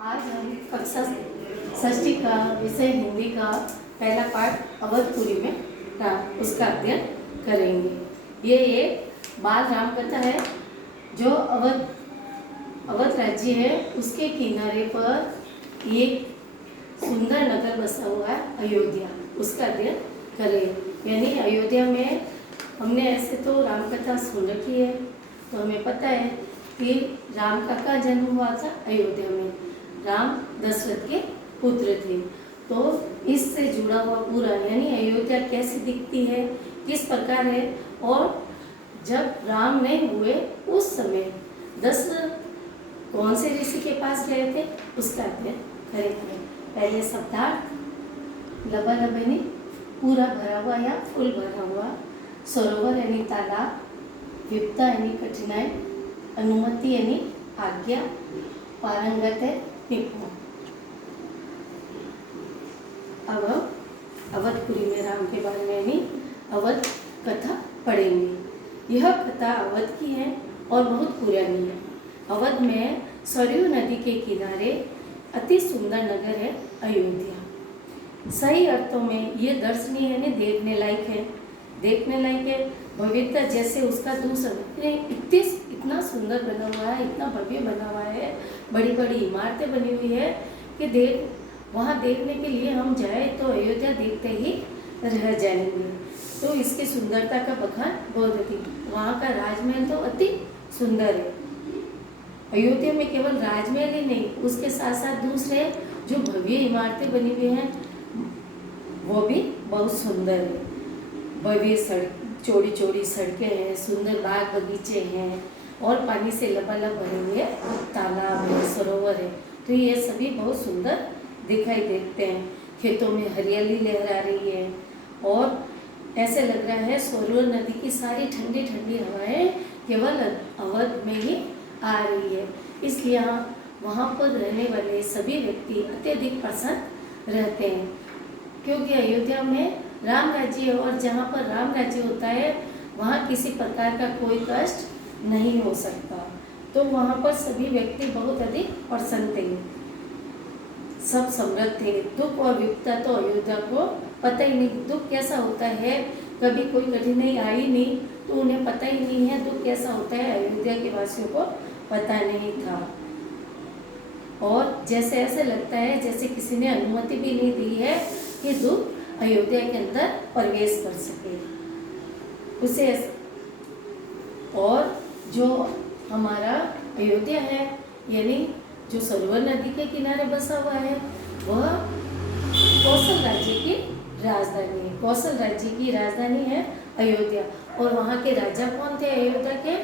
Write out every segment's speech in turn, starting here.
आज हम कक्षा षष्ठी का विषय हिंदी का पहला पाठ अवधपुरी में उसका अध्ययन करेंगे। ये एक बाल राम कथा है जो अवध राज्य है, उसके किनारे पर एक सुंदर नगर बसा हुआ है अयोध्या, उसका अध्ययन करें। यानी अयोध्या में हमने ऐसे तो राम कथा सुन रखी है, तो हमें पता है कि राम का जन्म हुआ था अयोध्या में। राम दशरथ के पुत्र थे, तो इससे जुड़ा हुआ पूरा यानी अयोध्या कैसी दिखती है, किस प्रकार है, और जब राम नहीं हुए उस समय दशरथ कौन से ऋषि के पास गए थे उसका अध्ययन करेंगे। पहले शब्दार्थ लबालब यानी पूरा भरा हुआ या फुल भरा हुआ, सरोवर यानी तालाब, विपदा यानी कठिनाई, अनुमति यानी आज्ञा, पारंगत है निपुण। अब अवधपुरी में राम के बारे में यानी अवध कथा पढ़ेंगे। यह कथा अवध की है और बहुत पुरानी है। अवध में सरयू नदी के किनारे अति सुंदर नगर है अयोध्या। सही अर्थों में ये दर्शनीय यानी देखने लायक है। देखने लायक है भव्यता जैसे उसका दूसरा इतना सुंदर बना हुआ है, इतना भव्य बना हुआ है, बड़ी बड़ी इमारतें बनी हुई है कि वहाँ देखने के लिए हम जाए तो अयोध्या देखते ही रह जाएंगे। तो इसकी सुंदरता का बखान बहुत अधिक। वहाँ का राजमहल तो अति सुंदर है। अयोध्या में केवल राजमहल ही नहीं, उसके साथ साथ दूसरे जो भव्य इमारतें बनी हुई हैं वो भी बहुत सुंदर है। भव्य सड़क, चौड़ी चौड़ी सड़कें हैं, सुंदर बाग बगीचे हैं और पानी से लबालब भरे हुए तालाब है, सरोवर है। तो ये सभी बहुत सुंदर दिखाई देते हैं। खेतों में हरियाली लहरा रही है और ऐसे लग रहा है सरोवर नदी की सारी ठंडी ठंडी हवाएं केवल अवध में ही आ रही है। इसलिए वहाँ पर रहने वाले सभी व्यक्ति अत्यधिक प्रसन्न रहते हैं, क्योंकि अयोध्या में राम राज्य है और जहाँ पर राम राज्य होता है वहाँ किसी प्रकार का कोई कष्ट नहीं हो सकता। तो वहाँ पर सभी व्यक्ति बहुत अधिक प्रसन्न थे, सब समृद्ध थे। दुख और विपदा तो अयोध्या को पता ही नहीं, दुख कैसा होता है, कभी कोई कठिनाई आई नहीं तो उन्हें पता ही नहीं है दुख कैसा होता है, अयोध्या के वासियों को पता नहीं था। और जैसे ऐसे लगता है जैसे किसी ने अनुमति भी नहीं दी है कि दुख अयोध्या के अंदर प्रवेश कर सके उसे। और जो हमारा अयोध्या है यानी जो सरोवर नदी के किनारे बसा हुआ है वह कौशल राज्य की राजधानी है। कौशल राज्य की राजधानी है अयोध्या। और वहाँ के राजा कौन थे अयोध्या के?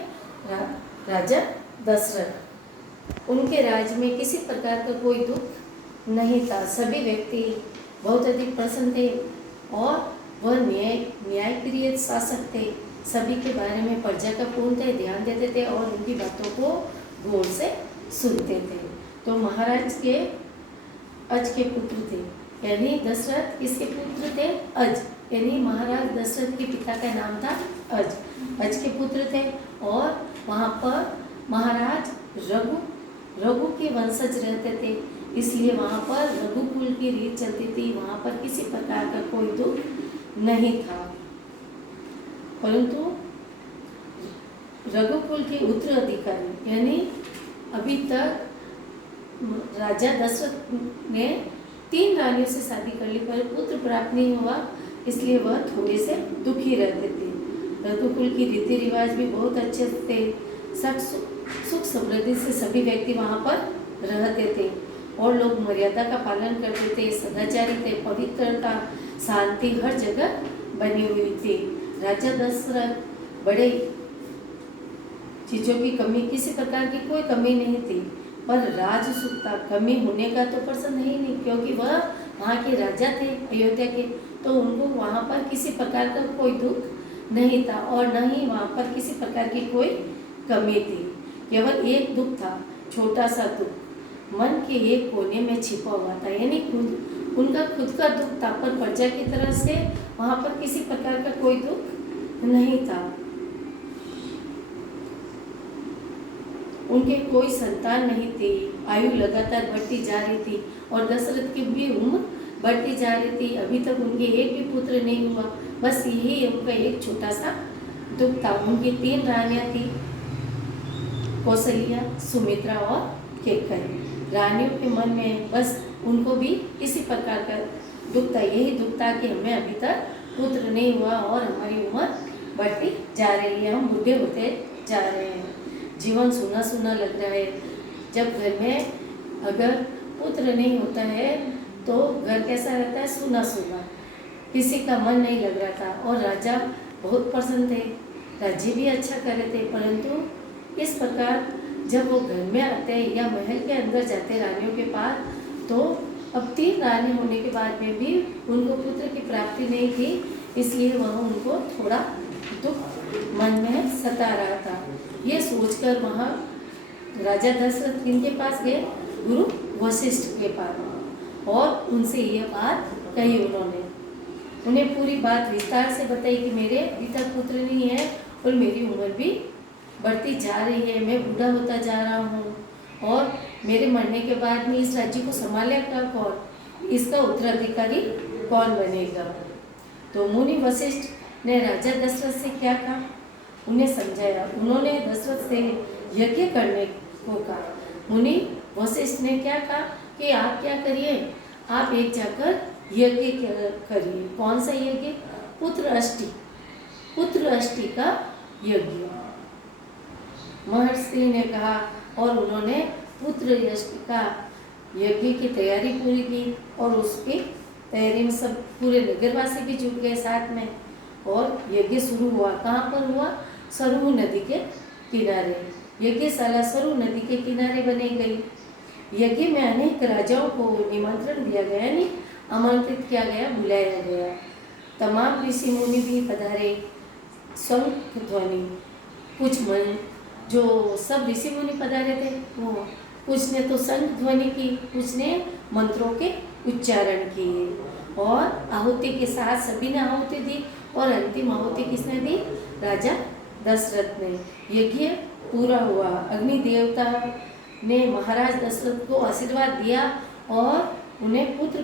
राजा दशरथ। उनके राज्य में किसी प्रकार का कोई दुख नहीं था। सभी व्यक्ति बहुत अधिक प्रसन्न थे और वह न्यायप्रिय शासक थे। सभी के बारे में प्रजा का पूर्णतः ध्यान देते थे और उनकी बातों को गौर से सुनते थे। तो महाराज के अज के पुत्र थे, यानी दशरथ किसके पुत्र थे? अज, यानी महाराज दशरथ के पिता का नाम था अज। अज के पुत्र थे और वहाँ पर महाराज रघु के वंशज रहते थे, इसलिए वहाँ पर रघुकुल की रीत चलती थी। वहाँ पर किसी प्रकार का कोई दुख नहीं था। परंतु रघुकुल के उत्तराधिकारी यानी अभी तक राजा दशरथ ने 3 रानियों से शादी कर ली पर पुत्र प्राप्त नहीं हुआ, इसलिए वह थोड़े से दुखी रहते थे। रघुकुल की रीति रिवाज भी बहुत अच्छे थे। सुख समृद्धि से सभी व्यक्ति वहाँ पर रहते थे और लोग मर्यादा का पालन करते थे, सदाचारी थे, पवित्रता, शांति हर जगह बनी हुई थी। राजा दशरथ बड़े चीज़ों की कमी, किसी प्रकार की कोई कमी नहीं थी, पर राज सुख था, कमी होने का तो प्रश्न ही नहीं, क्योंकि वह वहाँ के राजा थे अयोध्या के। तो उनको वहाँ पर किसी प्रकार का कोई दुख नहीं था और न ही वहाँ पर किसी प्रकार की कोई कमी थी। केवल एक दुख था, छोटा सा दुख मन के एक कोने में छिपा हुआ था, यानी उनका खुद का दुख था, पर प्रजा की तरफ से वहाँ पर किसी प्रकार का कोई दुख नहीं था। उनके कोई संतान नहीं थी, आयु लगातार बढ़ती जा रही थी और दशरथ की भी उम्र बढ़ती जा रही थी। अभी तक उनके एक भी पुत्र नहीं हुआ। बस यही उनका एक छोटा सा दुख था। उनकी 3 रानियां थी, कौशल्या, सुमित्रा और कैकेयी। रानियों के मन में बस उनको भी इसी प्रकार का दुख था, यही दुख था कि हमें अभी तक पुत्र नहीं हुआ और हमारी उम्र बढ़ती जा रही है, हम बूढ़े होते जा रहे हैं, जीवन सूना सूना लग रहा है। जब घर में अगर पुत्र नहीं होता है तो घर कैसा रहता है, सूना सूना, किसी का मन नहीं लग रहा था। और राजा बहुत प्रसन्न थे, राज्य भी अच्छा कर रहे थे, परंतु इस प्रकार जब वो घर में आते या महल के अंदर जाते रानियों के पास, तो अब 3 रानी होने के बाद में भी उनको पुत्र की प्राप्ति नहीं थी, इसलिए वह उनको थोड़ा दुख मन में सता रहा था। ये सोचकर वहाँ राजा दशरथ किनके पास गए, गुरु वशिष्ठ के पास, और उनसे ये बात कही। उन्हें पूरी बात विस्तार से बताई कि मेरे अभी तक पुत्र नहीं है और मेरी उम्र भी बढ़ती जा रही है, मैं बूढ़ा होता जा रहा हूँ और मेरे मरने के बाद में इस राज्य को संभालेगा कौन, इसका उत्तराधिकारी कौन बनेगा। तो मुनि वशिष्ठ ने राजा दशरथ से क्या कहा, उन्हें समझाया। उन्होंने दशरथ से यज्ञ करने को कहा। मुनि वशिष्ठ ने क्या कहा कि आप क्या करिए, आप एक जाकर यज्ञ करिए। कौन सा यज्ञ, पुत्र अष्टि का यज्ञ। महर्षि ने कहा और उन्होंने पुत्र अष्टि का यज्ञ की तैयारी पूरी की और उसकी तैयारी में सब पूरे नगरवासी भी जुट गए साथ में, और यज्ञ शुरू हुआ। कहाँ पर हुआ, सरयू नदी के किनारे। यज्ञशाला सरयू नदी के किनारे बनी गई। यज्ञ में अनेक राजाओं को निमंत्रण दिया गया, यानी आमंत्रित किया गया, बुलाया गया। तमाम ऋषि मुनि भी पधारे। शंख ध्वनि, कुछ मन जो सब ऋषि मुनि पधारे थे वो कुछ ने तो शंख ध्वनि की, कुछ ने मंत्रों के उच्चारण किए और आहुति के साथ सभी ने आहुति दी। और अंतिम आहुति किसने दी, राजा दशरथ ने। यज्ञ पूरा हुआ। अग्नि देवता ने महाराज दशरथ को आशीर्वाद दिया और उन्हें पुत्र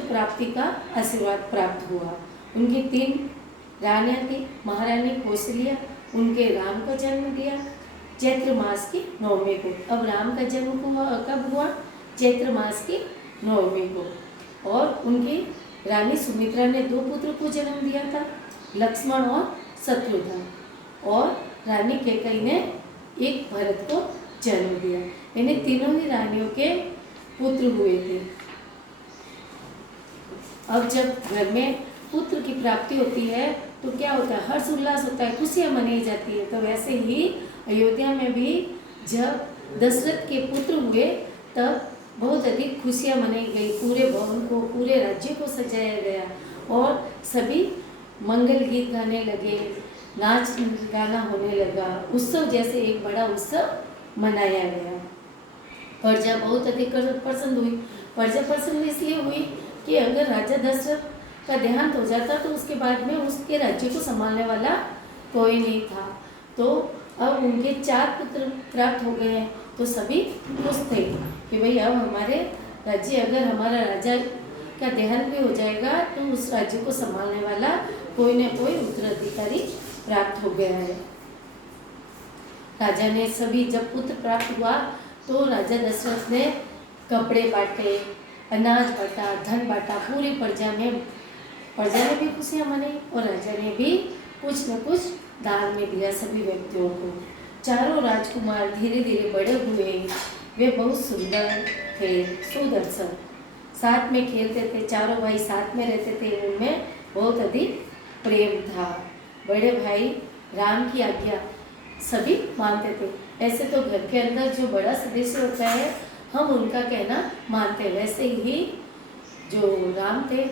प्राप्ति का आशीर्वाद प्राप्त हुआ। उनकी 3 रानियां थी, महारानी कौशल्या, उनके राम को जन्म दिया चैत्र मास की 9वीं को। अब राम का जन्म कब हुआ, चैत्र मास की 9वीं को। और उनकी रानी सुमित्रा ने 2 पुत्र को जन्म दिया था, लक्ष्मण और शत्रुघ्न, और रानी कैकेयी ने एक भरत को जन्म दिया। यानी तीनों ही रानियों के पुत्र हुए थे। अब जब घर में पुत्र की प्राप्ति होती है तो क्या होता है, हर्ष उल्लास होता है, खुशियाँ मनाई जाती है। तो वैसे ही अयोध्या में भी जब दशरथ के पुत्र हुए तब बहुत अधिक खुशियाँ मनाई गई। पूरे भवन को, पूरे राज्य को सजाया गया और सभी मंगल गीत गाने लगे, नाच गाना होने लगा, उत्सव जैसे एक बड़ा उत्सव मनाया गया। प्रजा बहुत अधिक प्रसन्न हुई। प्रजा प्रसन्न इसलिए हुई कि अगर राजा दशरथ का देहांत हो जाता तो उसके बाद में उसके राज्य को संभालने वाला कोई नहीं था। तो अब उनके 4 पुत्र प्राप्त हो गए हैं, तो सभी खुश थे कि भाई अब हमारे राज्य, अगर हमारा राजा का देहांत भी हो जाएगा तो उस राज्य को संभालने वाला कोई न कोई उत्तराधिकारी प्राप्त हो गया है। राजा ने सभी, जब पुत्र प्राप्त हुआ तो राजा दशरथ ने कपड़े बांटे, अनाज बांटा, धन बांटा, पूरी प्रजा ने भी खुशियाँ मनाई और राजा ने भी कुछ न कुछ दान में दिया सभी व्यक्तियों को। चारों राजकुमार धीरे धीरे बड़े हुए। वे बहुत सुंदर थे, सुदर्शन, साथ में खेलते थे, चारों भाई साथ में रहते थे, उनमें बहुत अधिक प्रेम था। बड़े भाई राम की आज्ञा सभी मानते थे। ऐसे तो घर के अंदर जो बड़ा सदस्य होता है हम उनका कहना मानते, वैसे ही जो राम थे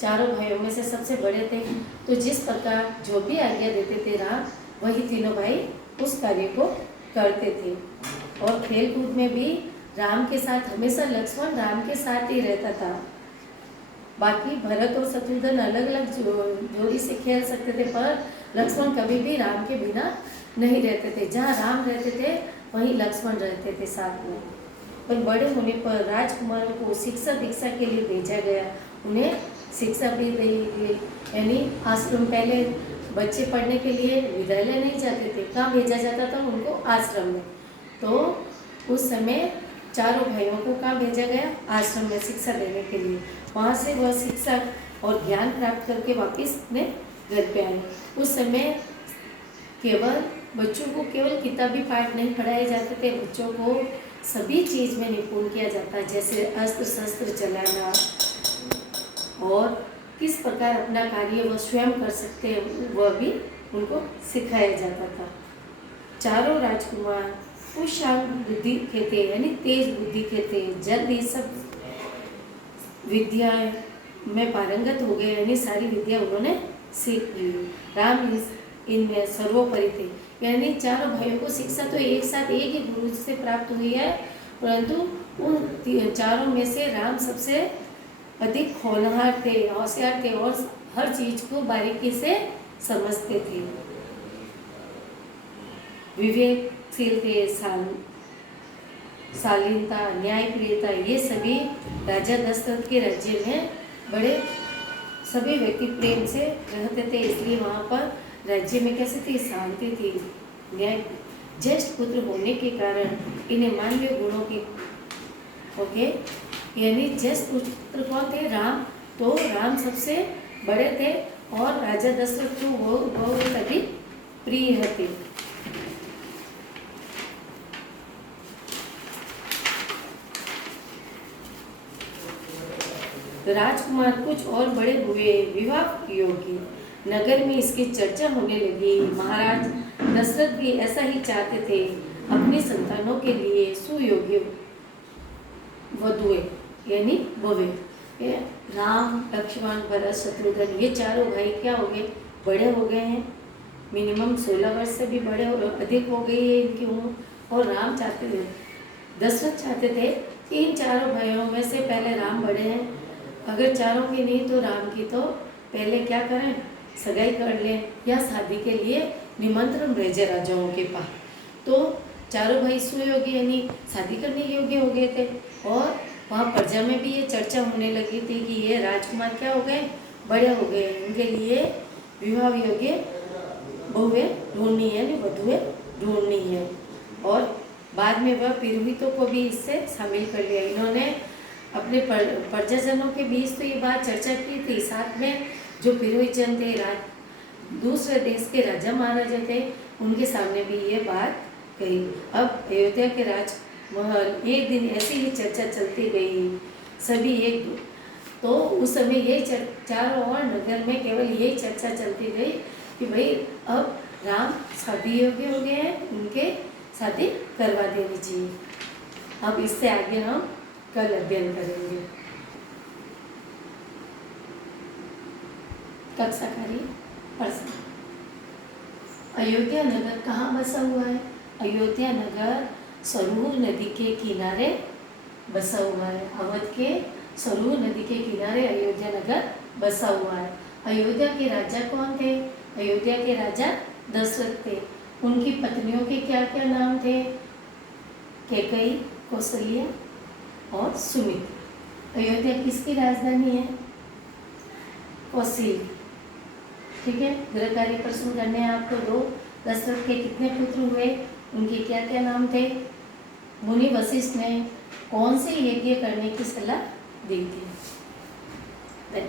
चारों भाइयों में से सबसे बड़े थे। तो जिस प्रकार जो भी आज्ञा देते थे राम, वही तीनों भाई उस कार्य को करते थे। और खेल कूद में भी राम के साथ हमेशा लक्ष्मण राम के साथ ही रहता था। बाकी भरत और शत्रुघ्न अलग अलग जोड़ी से खेल सकते थे, पर लक्ष्मण कभी भी राम के बिना नहीं रहते थे। जहाँ राम रहते थे वहीं लक्ष्मण रहते थे साथ में। पर बड़े होने पर राजकुमारों को शिक्षा दीक्षा के लिए भेजा गया। उन्हें शिक्षा भी दी गई, यानी आश्रम। पहले बच्चे पढ़ने के लिए विद्यालय नहीं जाते थे, कहाँ भेजा जाता था उनको? आश्रम में। तो उस समय चारों भाइयों को कहाँ भेजा गया? आश्रम में शिक्षा देने के लिए। वहाँ से वह शिक्षा और ज्ञान प्राप्त करके वापस अपने घर पे आए। उस समय केवल बच्चों को केवल किताबी पाठ नहीं पढ़ाए जाते थे, बच्चों को सभी चीज़ में निपुण किया जाता है, जैसे अस्त्र शस्त्र चलाना और किस प्रकार अपना कार्य वह स्वयं कर सकते हैं वह भी उनको सिखाया जाता था। चारों राजकुमार कुशाग्र बुद्धि के थे, यानी तेज बुद्धि के थे। जल्दी सब विद्याएं में पारंगत हो गए, यानी सारी विद्या उन्होंने सीख ली। राम इनमें सर्वोपरि थे, यानी चारों भाइयों को शिक्षा तो एक साथ एक ही गुरु से प्राप्त हुई है, परंतु उन चारों में से राम सबसे अधिक होनहार थे, होशियार थे और हर चीज को बारीकी से समझते थे। विवेकशील थे, शालीनता, न्यायप्रियता, ये सभी राजा दशरथ के राज्य में बड़े सभी व्यक्ति प्रेम से रहते थे। इसलिए वहाँ पर राज्य में कैसे थी? शांति थी। न्याय, ज्येष्ठ पुत्र होने के कारण इन्हें मानवीय गुणों के ओके, यानी ज्येष्ठ पुत्र कौन थे? राम। तो राम सबसे बड़े थे और राजा दशरथ को वो बहुत अधिक प्रिय थे। राजकुमार कुछ और बड़े हुए, विवाह योग्य। नगर में इसकी चर्चा होने लगी। महाराज दशरथ भी ऐसा ही चाहते थे, अपनी संतानों के लिए सुयोग्य वधुए यानी ववे। राम, लक्ष्मण, भरत, शत्रुघ्न, ये चारों भाई क्या हो गए? बड़े हो गए हैं। मिनिमम 16 वर्ष से भी बड़े अधिक हो गई है इनकी उम्र। और राम चाहते थे, दशरथ चाहते थे, इन चारों भाइयों में से पहले राम बड़े हैं, अगर चारों की नहीं तो राम की, तो पहले क्या करें? सगाई कर लें या शादी के लिए निमंत्रण भेजे राजाओं के पास। तो चारों भाई सुयोग्य यानी शादी करने योग्य हो गए थे। और वहाँ प्रजा में भी ये चर्चा होने लगी थी कि ये राजकुमार क्या हो गए? बड़े हो गए, इनके लिए विवाह योग्य बहुएं ढूंढनी है, वधुएं ढूंढनी है। और बाद में वह पुरोहितों को भी इससे शामिल कर लिया। इन्होंने अपने प्रजाजनों के बीच तो ये बात चर्चा की थी, साथ में जो पुरोहित जन थे, दूसरे देश के राजा महाराजा थे, उनके सामने भी ये बात कही। अब अयोध्या के राजमहल एक दिन ऐसी ही चर्चा चलती गई, सभी एक तो उस समय यही चारों ओर नगर में केवल यही चर्चा चलती गई कि भाई अब राम शादी योग्य हो गए हैं, उनके शादी करवा देनी चाहिए। अब इससे आगे हम कल अध्ययन करेंगे। कक्षा कार्य प्रश्न। अयोध्या नगर कहाँ बसा हुआ है? अयोध्या नगर सरूर नदी के किनारे बसा हुआ है। अवध के सरूर नदी के किनारे अयोध्या नगर बसा हुआ है। अयोध्या के राजा कौन थे? अयोध्या के राजा दशरथ थे। उनकी पत्नियों के क्या क्या नाम थे? कैकेयी, कौशल्या और सुमित्रा। अयोध्या किसकी राजधानी है? कौशल। ठीक है, गृह कार्य प्रश्न करने हैं आपको दो। दशरथ के कितने पुत्र हुए? उनके क्या क्या नाम थे? मुनि वशिष्ठ ने कौन से यज्ञ करने की सलाह दी थी?